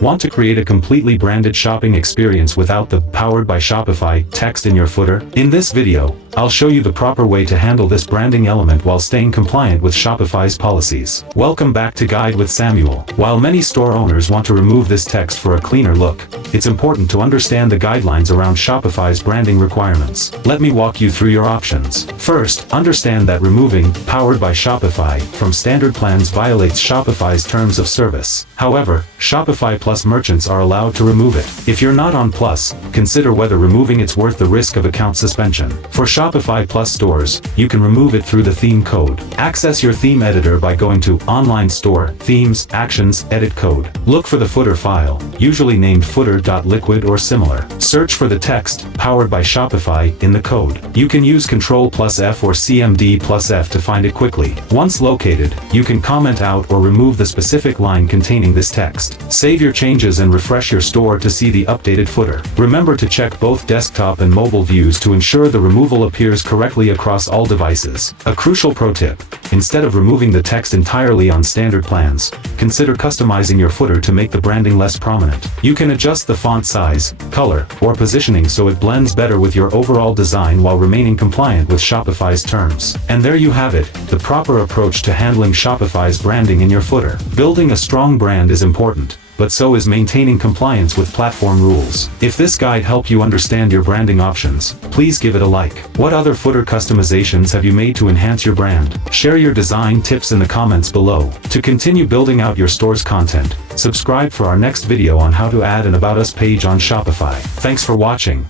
Want to create a completely branded shopping experience without the "Powered by Shopify" text in your footer? In this video, I'll show you the proper way to handle this branding element while staying compliant with Shopify's policies. Welcome back to Guide with Samuel. While many store owners want to remove this text for a cleaner look, it's important to understand the guidelines around Shopify's branding requirements. Let me walk you through your options. First, understand that removing "Powered by Shopify" from standard plans violates Shopify's terms of service. However, Shopify Plus merchants are allowed to remove it. If you're not on Plus, consider whether removing it's worth the risk of account suspension. For Shopify Plus stores, you can remove it through the theme code. Access your theme editor by going to Online Store, Themes, Actions, Edit Code. Look for the footer file, usually named footer.liquid or similar. Search for the text, "Powered by Shopify," in the code. You can use Ctrl+F or CMD+F to find it quickly. Once located, you can comment out or remove the specific line containing this text. Save your changes and refresh your store to see the updated footer. Remember to check both desktop and mobile views to ensure the removal appears correctly across all devices. A crucial pro tip: instead of removing the text entirely on standard plans, consider customizing your footer to make the branding less prominent. You can adjust the font size, color, or positioning so it blends better with your overall design while remaining compliant with Shopify's terms. And there you have it, the proper approach to handling Shopify's branding in your footer. Building a strong brand is important, but so is maintaining compliance with platform rules. If this guide helped you understand your branding options, please give it a like. What other footer customizations have you made to enhance your brand? Share your design tips in the comments below. To continue building out your store's content, subscribe for our next video on how to add an About Us page on Shopify. Thanks for watching.